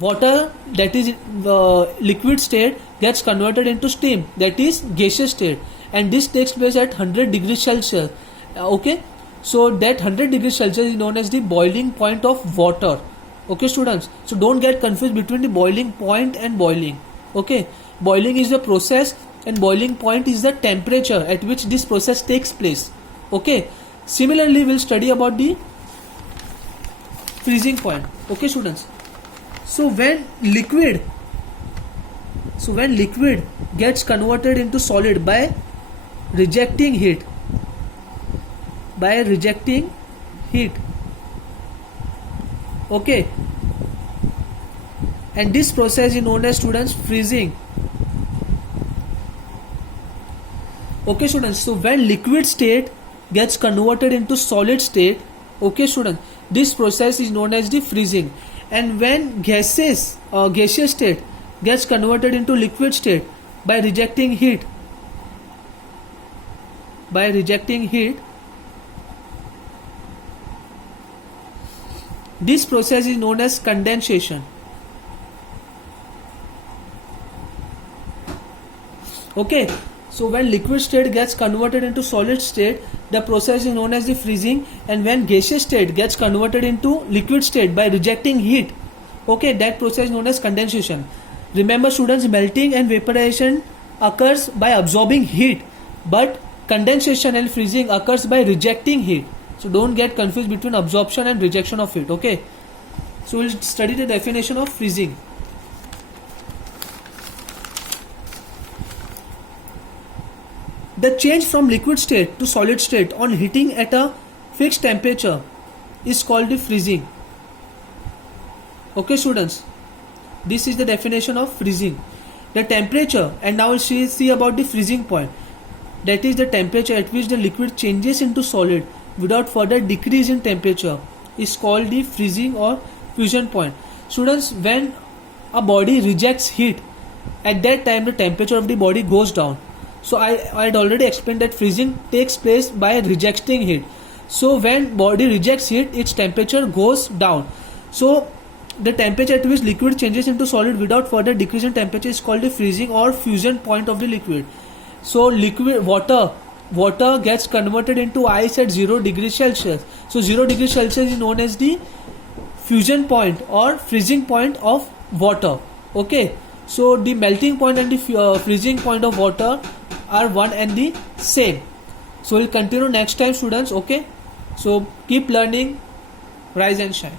water that is liquid state gets converted into steam, that is gaseous state, and this takes place at 100 degrees Celsius. Okay, so that 100 degrees Celsius is known as the boiling point of water. Okay students, so don't get confused between the boiling point and boiling. Okay, boiling is the process and boiling point is the temperature at which this process takes place. Okay, similarly we'll study about the freezing point. Okay students, so when liquid gets converted into solid by rejecting heat, okay, and this process is known as, students, freezing. Okay students, so when liquid state gets converted into solid state, okay students, this process is known as the freezing. And when gaseous state gets converted into liquid state by rejecting heat, this process is known as condensation. Okay, so when liquid state gets converted into solid state, the process is known as the freezing, and when gaseous state gets converted into liquid state by rejecting heat, okay, that process is known as condensation. Remember students, melting and vaporization occurs by absorbing heat, but condensation and freezing occurs by rejecting heat. So don't get confused between absorption and rejection of heat. Okay, so we'll study the definition of freezing. The change from liquid state to solid state on heating at a fixed temperature is called the freezing. Okay students, this is the definition of freezing. The temperature, and now we'll see about the freezing point, that is the temperature at which the liquid changes into solid without further decrease in temperature, is called the freezing or fusion point. Students, when a body rejects heat, at that time the temperature of the body goes down. So I had already explained that freezing takes place by rejecting heat. So when body rejects heat, its temperature goes down. So the temperature at which liquid changes into solid without further decrease in temperature is called the freezing or fusion point of the liquid. So liquid water gets converted into ice at 0 degrees Celsius. So 0 degrees Celsius is known as the fusion point or freezing point of water. Okay, so the melting point and the freezing point of water are one and the same. So we'll continue next time students. Okay, so keep learning, rise and shine.